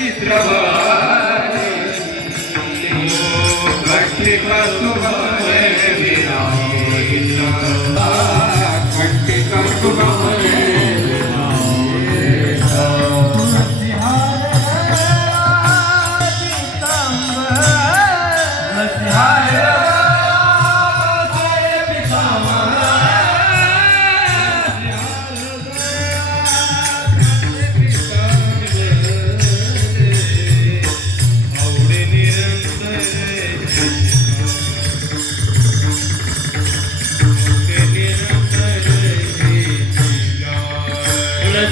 Tulsi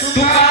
Do